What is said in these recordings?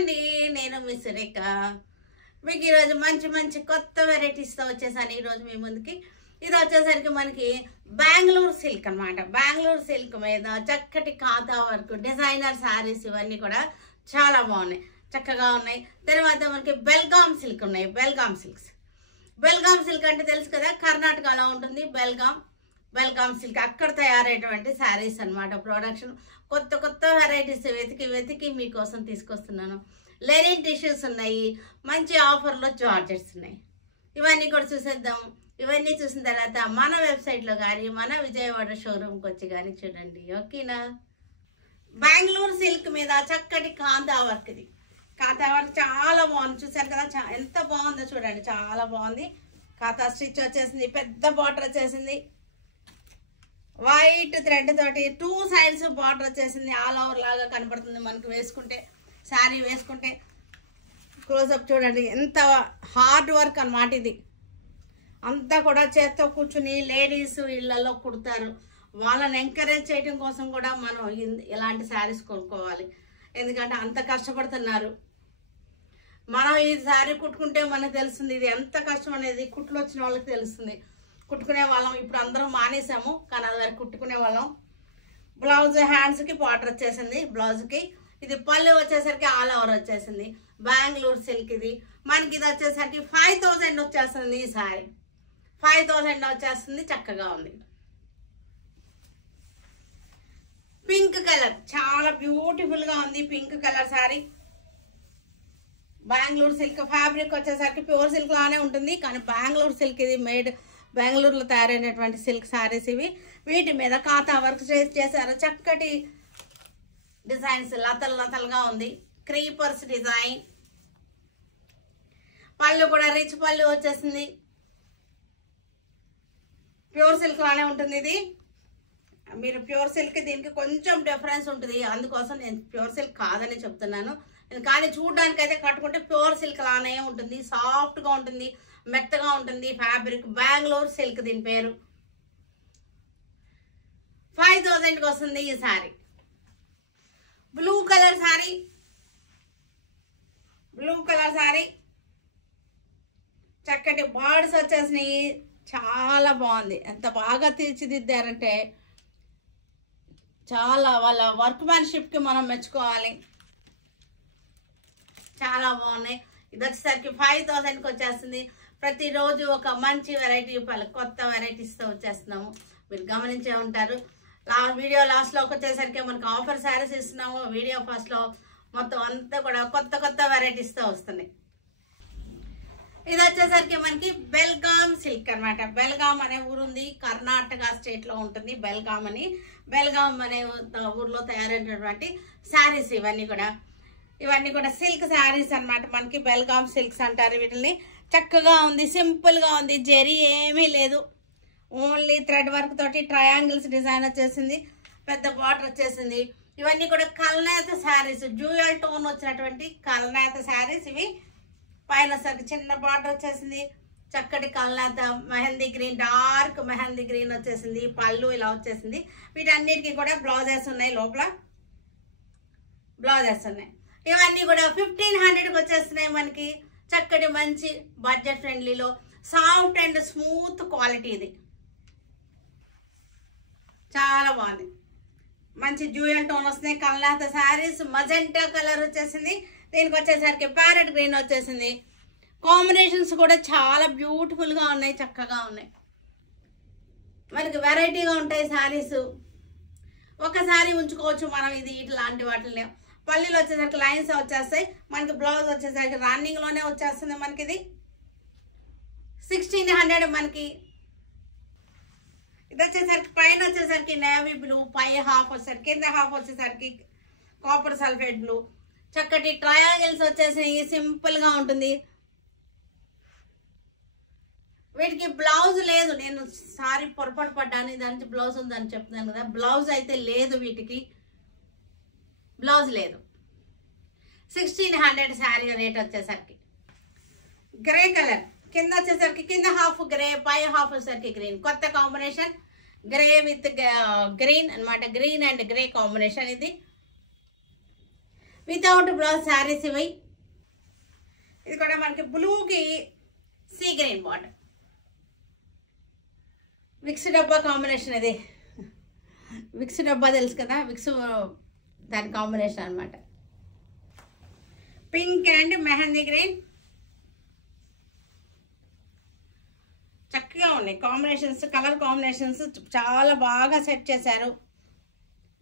అండి, నేను మీ సురేఖ. మీకు ఈరోజు మంచి మంచి కొత్త వెరైటీస్తో వచ్చేసాను ఈరోజు మీ ముందుకి. ఇది వచ్చేసరికి మనకి బెంగళూరు సిల్క్ అనమాట. బెంగళూరు సిల్క్ మీద చక్కటి ఖాతా వర్క్ డిజైనర్ శారీస్ ఇవన్నీ కూడా చాలా బాగున్నాయి, చక్కగా ఉన్నాయి. తర్వాత మనకి బెల్గాం సిల్క్ ఉన్నాయి. బెల్గాం సిల్క్ అంటే తెలుసు కదా, కర్ణాటకలో ఉంటుంది బెల్గాం సిల్క్. అక్కడ తయారైనటువంటి శారీస్ అనమాట. ప్రొడక్షన్ కొత్త కొత్త వెరైటీస్ వెతికి మీకోసం తీసుకొస్తున్నాను. లెనిన్ టిష్యూస్ ఉన్నాయి, మంచి ఆఫర్లో జార్జెట్స్ ఉన్నాయి. ఇవన్నీ కూడా చూసేద్దాం. ఇవన్నీ చూసిన తర్వాత మన వెబ్సైట్లో కానీ మన విజయవాడ షోరూమ్కి వచ్చి కానీ చూడండి, ఓకేనా. బెంగళూరు సిల్క్ మీద చక్కటి కాంతా వర్క్. ఇది కాంతా వర్క్ చాలా బాగుంది, చూసారు కదా ఎంత బాగుందో చూడండి, చాలా బాగుంది. కాంతా స్టిచ్ వచ్చేసింది, పెద్ద బార్డర్ వచ్చేసింది, వైట్ థ్రెడ్ తోటి 2 సైడ్స్ బార్డర్ వచ్చేసింది. ఆల్ ఓవర్ లాగా కనపడుతుంది మనకు వేసుకుంటే, శారీ వేసుకుంటే. క్లోజప్ చూడండి, ఎంత హార్డ్ వర్క్ అన్నమాట. ఇది అంతా కూడా చేత్తో కూర్చుని లేడీస్ ఇళ్లలో కుడతారు. వాళ్ళని ఎంకరేజ్ చేయడం కోసం కూడా మనం ఇలాంటి శారీస్ కొనుక్కోవాలి, ఎందుకంటే అంత కష్టపడుతున్నారు. మనం ఈ శారీ కుట్టుకుంటే మనకు తెలుస్తుంది ఇది ఎంత కష్టం అనేది. కుట్లు వచ్చిన వాళ్ళకి తెలుస్తుంది. కుట్టుకునే వాళ్ళం ఇప్పుడు అందరం మానేసాము, కానీ అది వరకు కుట్టుకునే వాళ్ళం. బ్లౌజ్ హ్యాండ్స్కి బార్డర్ వచ్చేసింది బ్లౌజ్కి. ఇది పళ్ళు వచ్చేసరికి ఆల్ ఓవర్ వచ్చేసింది. బెంగళూరు సిల్క్ ఇది మనకి. ఇది వచ్చేసరికి 5000 వచ్చేస్తుంది. ఈ శారీ 5000 వచ్చేస్తుంది, చక్కగా ఉంది. పింక్ కలర్ చాలా బ్యూటిఫుల్ గా ఉంది. Pink colour sari. Bengaluru silk fabric వచ్చేసరికి ప్యూర్ సిల్క్ లానే ఉంటుంది, కానీ బెంగళూరు సిల్క్ ఇది మేడ్ బెంగళూరులో తయారైనటువంటి సిల్క్ శారీస్ ఇవి. వీటి మీద కాతా వర్క్ చేశారు, చక్కటి డిజైన్స్, లతలుగా ఉంది. Creepers design. పళ్ళు కూడా రిచ్ పళ్ళు వచ్చేసింది. ప్యూర్ సిల్క్ లానే ఉంటుంది ఇది. మీరు ప్యూర్ సిల్క్ దీనికి కొంచెం డిఫరెన్స్ ఉంటుంది, అందుకోసం నేను ప్యూర్ సిల్క్ కాదని చెప్తున్నాను. కానీ చూడడానికి అయితే కట్టుకుంటే ప్యూర్ సిల్క్ లానే ఉంటుంది, సాఫ్ట్గా ఉంటుంది, మెత్తగా ఉంటుంది ఫ్యాబ్రిక్. బెంగళూరు సిల్క్ దీని పేరు. 5000కి వస్తుంది ఈ శారీ. బ్లూ కలర్ శారీ, చక్కటి బర్డ్స్ వచ్చేసినాయి, చాలా బాగుంది. ఎంత బాగా తీర్చిదిద్దారంటే చాలా, వాళ్ళ వర్క్ మ్యాన్షిప్కి మనం మెచ్చుకోవాలి. చాలా బాగున్నాయి. ఇది వచ్చేసరికి 5000కి వచ్చేస్తుంది. ప్రతిరోజు ఒక మంచి వెరైటీ, కొత్త వెరైటీస్తో వచ్చేస్తున్నాము. మీరు గమనించే ఉంటారు. వీడియో లాస్ట్లోకి వచ్చేసరికి మనకు ఆఫర్ శారీస్ ఇస్తున్నాము. వీడియో ఫస్ట్లో మొత్తం అంతా కూడా కొత్త కొత్త వెరైటీస్తో వస్తున్నాయి. ఇది వచ్చేసరికి మనకి బెల్గాం సిల్క్ అనమాట. బెల్గాం అనే ఊరు ఉంది, కర్ణాటక స్టేట్లో ఉంటుంది బెల్గాం అని. బెల్గాం అనే ఊర్లో తయారైనటువంటి శారీస్ ఇవన్నీ కూడా సిల్క్ శారీస్ అనమాట. మనకి బెల్గాం సిల్క్స్ అంటారు వీటిని. చక్కగా ఉంది, సింపుల్గా ఉంది, జరీ ఏమీ లేదు, ఓన్లీ థ్రెడ్ వర్క్ తోటి ట్రయాంగిల్స్ డిజైన్ వచ్చేసింది, పెద్ద బార్డర్ వచ్చేసింది. ఇవన్నీ కూడా కల్నేత శారీస్, డ్యూయల్ టోన్ వచ్చినటువంటి కల్నేత శారీస్ ఇవి. పైన సరికి చిన్న బార్డర్ వచ్చేసింది, చక్కటి కల్నేత mehndi green, dark mehndi green వచ్చేసింది. పళ్ళు ఇలా వచ్చేసింది. వీటన్నిటికీ కూడా బ్లౌజెస్ ఉన్నాయి, లోపల బ్లౌజెస్ ఉన్నాయి. ఇవన్నీ కూడా 1500కి వచ్చేస్తున్నాయి మనకి. చక్కటి మంచి బడ్జెట్ ఫ్రెండ్లీలో సాఫ్ట్ అండ్ స్మూత్ క్వాలిటీ. ఇది చాలా బాగుంది, మంచి డ్యూయల్ టోన్ వస్తున్నాయి. కల్నేత శారీస్, మజెంటా కలర్ వచ్చేసింది. దీనికి వచ్చేసరికి ప్యారెట్ గ్రీన్ వచ్చేసింది. కాంబినేషన్స్ కూడా చాలా బ్యూటిఫుల్గా ఉన్నాయి, చక్కగా ఉన్నాయి. మనకి వెరైటీగా ఉంటాయి శారీస్. ఒక శారీ ఉంచుకోవచ్చు మనం. ఇది ఇట్లాంటి వాటిని పల్లీలు వచ్చేసరికి లైన్స్ వచ్చేస్తాయి మనకి. బ్లౌజ్ వచ్చేసరికి రన్నింగ్లోనే వచ్చేస్తుంది మనకి. ఇది 1600 మనకి. ఇది వచ్చేసరికి పైన వచ్చేసరికి నేవీ బ్లూ, పై హాఫ్ వచ్చేసరికి, కింద హాఫ్ వచ్చేసరికి కాపర్ సల్ఫేట్ బ్లూ. చక్కటి ట్రయాంగిల్స్ వచ్చేసి సింపుల్గా ఉంటుంది. వీటికి బ్లౌజ్ లేదు, నేను సారీ పొరపాటు పడ్డాను. దానికి బ్లౌజ్ ఉందని చెప్తున్నాను కదా, బ్లౌజ్ అయితే లేదు, వీటికి బ్లౌజ్ లేదు. 1600 శారీ రేట్ వచ్చేసరికి. గ్రే కలర్, కింద వచ్చేసరికి కింద హాఫ్ గ్రే, పై హాఫ్ వచ్చేసరికి గ్రీన్. కొత్త కాంబినేషన్, గ్రే విత్ గ్రీన్ అనమాట. గ్రీన్ అండ్ గ్రే కాంబినేషన్ ఇది. వితౌట్ బ్లౌజ్ శారీస్ ఇవి. ఇది కూడా మనకి బ్లూకి సీ గ్రీన్ బార్డర్, విక్స్ డబ్బా కాంబినేషన్. ఇది విక్స్ డబ్బా తెలుసు కదా, విక్స్ దాని కాంబినేషన్ అనమాట. పింక్ అండ్ మెహందీ గ్రీన్ చక్కగా ఉన్నాయి కాంబినేషన్స్, కలర్ కాంబినేషన్స్ చాలా బాగా సెట్ చేశారు.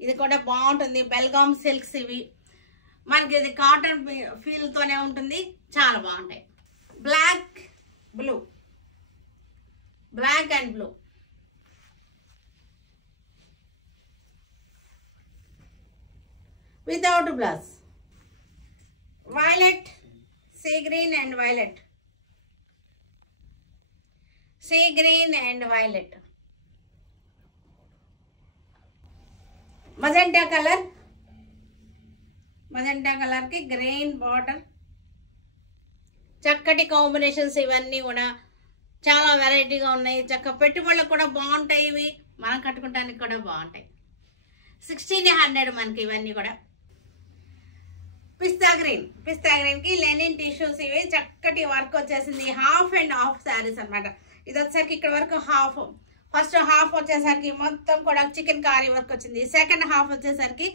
ఇది కూడా బాగుంటుంది. బెల్గామ్ సిల్క్స్ ఇవి మనకి, ఇది కాటన్ ఫీల్తోనే ఉంటుంది, చాలా బాగుంటాయి. Black blue, black and blue, without blouse. Violet, sea green and violet, sea green and violet. Magenta colour, magenta కలర్కి గ్రీన్ బార్డర్. చక్కటి కాంబినేషన్స్ ఇవన్నీ కూడా చాలా వెరైటీగా ఉన్నాయి. చక్క పెట్టుబడులకు కూడా బాగుంటాయి. ఇవి మనం కట్టుకోవడానికి కూడా బాగుంటాయి. 1600 మనకి ఇవన్నీ కూడా. పిస్తా గ్రీన్, పిస్తా గ్రీన్కి లెనిన్ టిష్యూస్ ఇవి చక్కటి వర్క్ వచ్చేసింది. హాఫ్ అండ్ హాఫ్ శారీస్ అనమాట. ఇది వచ్చేసరికి ఇక్కడ వరకు హాఫ్, ఫస్ట్ హాఫ్ వచ్చేసరికి మొత్తం కూడా చికెన్ కారీ వర్క్ వచ్చింది. సెకండ్ హాఫ్ వచ్చేసరికి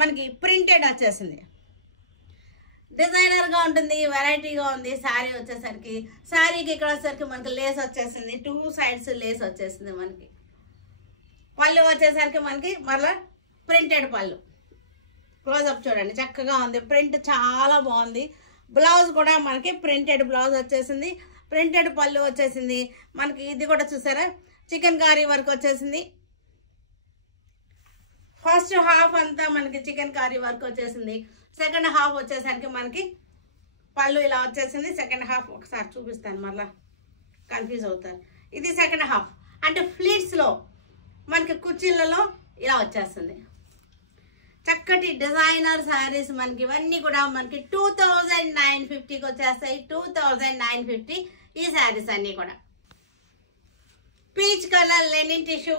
మనకి ప్రింటెడ్ వచ్చేసింది. డిజైనర్గా ఉంటుంది, వెరైటీగా ఉంది. శారీ వచ్చేసరికి, శారీకి ఇక్కడ వచ్చేసరికి మనకి లేస్ వచ్చేసింది, 2 సైడ్స్ లేస్ వచ్చేసింది మనకి. పళ్ళు వచ్చేసరికి మనకి మళ్ళీ ప్రింటెడ్ పళ్ళు. క్లోజప్ చూడండి చక్కగా ఉంది, ప్రింట్ చాలా బాగుంది. బ్లౌజ్ కూడా మనకి ప్రింటెడ్ బ్లౌజ్ వచ్చేసింది, ప్రింటెడ్ పళ్ళు వచ్చేసింది మనకి. ఇది కూడా చూసారా చికెన్ కారీ వర్క్ వచ్చేసింది. ఫస్ట్ హాఫ్ అంతా మనకి చికెన్ కారీ వర్క్ వచ్చేసింది. సెకండ్ హాఫ్ వచ్చేసరికి మనకి పళ్ళు ఇలా వచ్చేసింది. సెకండ్ హాఫ్ ఒకసారి చూపిస్తాను, మళ్ళీ కన్ఫ్యూజ్ అవుతారు. ఇది సెకండ్ హాఫ్ అంటే ఫ్లీట్స్లో మనకి కుర్చీలలో ఇలా వచ్చేస్తుంది. చక్కటి డిజైనర్ శారీస్ మనకి ఇవన్నీ కూడా మనకి 2950కి వచ్చేస్తాయి. 2950 ఈ శారీస్ అన్నీ కూడా. Peach colour linen tissue,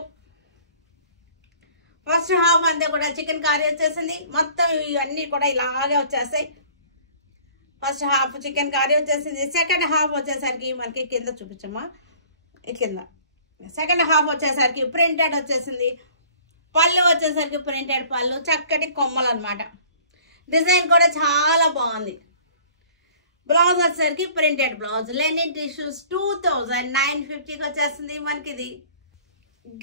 first half అంతా కూడా చికెన్ కారీ వచ్చేసింది. మొత్తం ఇవన్నీ కూడా ఇలాగే వచ్చేస్తాయి. ఫస్ట్ హాఫ్ చికెన్ కారీ వచ్చేసింది. సెకండ్ హాఫ్ వచ్చేసరికి మనకి కింద చూపించమ్మా, కింద సెకండ్ హాఫ్ వచ్చేసరికి ప్రింటెడ్ వచ్చేసింది. పళ్ళు వచ్చేసరికి ప్రింటెడ్ పళ్ళు, చక్కటి కొమ్మలు అనమాట. డిజైన్ కూడా చాలా బాగుంది. బ్లౌజ్ వచ్చేసరికి ప్రింటెడ్ బ్లౌజ్. లెనిన్ టిష్యూస్ 2950కి వచ్చేస్తుంది మనకి. ఇది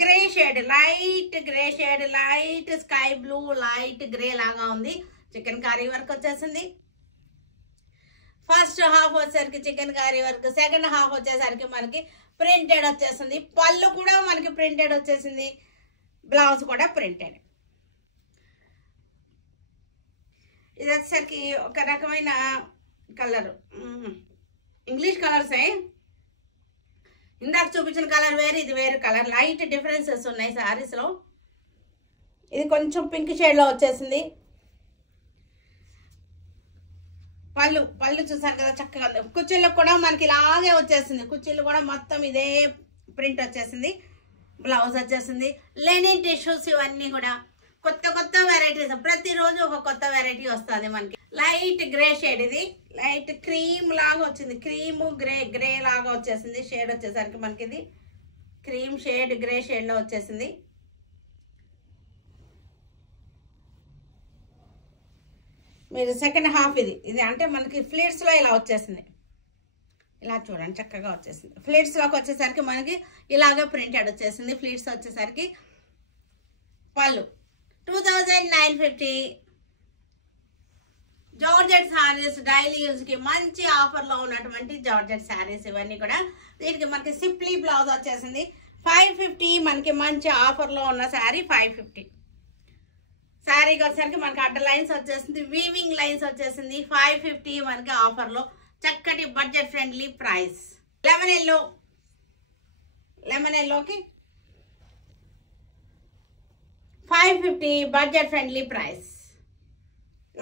grey shade, light grey shade, light sky blue, light grey లాగా ఉంది. చికెన్ కర్రీ వర్క్ వచ్చేసింది. ఫస్ట్ హాఫ్ వచ్చేసరికి chicken curry work, second half వచ్చేసరికి మనకి ప్రింటెడ్ వచ్చేసింది. పళ్ళు కూడా మనకి ప్రింటెడ్ వచ్చేసింది, బ్లౌజ్ కూడా ప్రింటెడ్. ఇది వచ్చేసరికి ఒక రకమైన కలర్, ఇంగ్లీష్ కలర్సే. ఇందాక చూపించిన కలర్ వేరు, ఇది వేరు కలర్. లైట్ డిఫరెన్సెస్ ఉన్నాయి శారీస్లో. ఇది కొంచెం పింక్ షేడ్లో వచ్చేసింది. పళ్ళు, పళ్ళు చూసారు కదా చక్కగా ఉంది. కుర్చీలకు కూడా మనకి ఇలాగే వచ్చేసింది. కుర్చీలు కూడా మొత్తం ఇదే ప్రింట్ వచ్చేసింది. బ్లౌజ్ వచ్చేసింది. లెనిన్ టిష్యూస్ ఇవన్నీ కూడా కొత్త కొత్త వెరైటీస్, ప్రతిరోజు ఒక కొత్త వెరైటీ వస్తుంది మనకి. లైట్ గ్రే షేడ్, ఇది లైట్ క్రీమ్ లాగా వచ్చింది. క్రీమ్ గ్రే, గ్రే లాగా వచ్చేసింది షేడ్ వచ్చేసరికి మనకి. ఇది క్రీమ్ షేడ్, గ్రే షేడ్లో వచ్చేసింది. మీరు సెకండ్ హాఫ్ ఇది అంటే మనకి ఫ్లీట్స్లో ఇలా వచ్చేసింది. ఇలా చూడండి చక్కగా వచ్చేసింది. ఫ్లీట్స్లోకి వచ్చేసరికి మనకి ఇలాగే ప్రింటెడ్ వచ్చేసింది. ఫ్లీట్స్ వచ్చేసరికి పళ్ళు 2950. జార్జెట్ శారీస్ డైలీ యూజ్కి మంచి ఆఫర్లో ఉన్నటువంటి జార్జెట్ శారీస్ ఇవన్నీ కూడా. దీనికి మనకి సింప్లీ బ్లౌజ్ వచ్చేసింది. 550 మనకి మంచి ఆఫర్లో ఉన్న శారీ 550. శారీకి వచ్చేసరికి మనకి అడ్డ లైన్స్ వచ్చేసింది, వీవింగ్ లైన్స్ వచ్చేసింది. 550 మనకి ఆఫర్లో చక్కటి budget friendly price. Lemon yellow, lemon ఎల్లోకి 550 budget friendly price.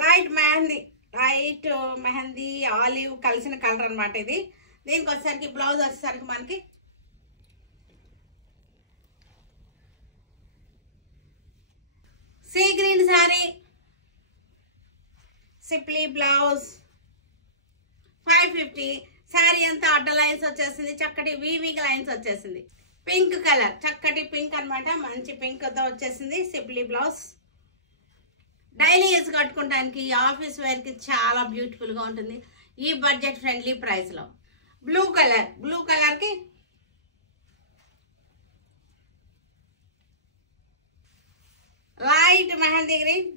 Light mehndi, light mehndi olive కలిసిన కలర్ అనమాట ఇది. దీనికి వచ్చేసరికి బ్లౌజ్ వచ్చేసరికి మనకి సీ గ్రీన్ శారీ, సిప్లీ బ్లౌజ్ 550. శారీ అంతా అడ్డ లైన్స్ వచ్చేసింది, చక్కటి వీవింగ్ లైన్స్ వచ్చేసింది. పింక్ కలర్, చక్కటి పింక్ అనమాట, మంచి పింక్ తో వచ్చేసింది సిప్లీ బ్లౌజ్. డైలీ యూజ్ కట్టుకోవడానికి, ఆఫీస్ వేర్ కి చాలా బ్యూటిఫుల్ గా ఉంటుంది ఈ బడ్జెట్ ఫ్రెండ్లీ ప్రైస్ లో. బ్లూ కలర్ కి లైట్ మెహందీ గ్రీన్,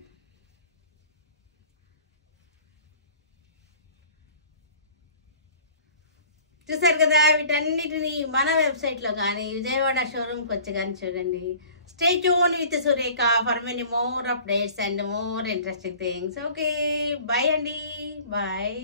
చూసారు కదా. వీటన్నిటిని మన వెబ్సైట్ లో కానీ విజయవాడ షోరూమ్కి వచ్చి కానీ చూడండి. Stay tune with Surekha for many more updates and more interesting things. Okay, bye అండి, బాయ్.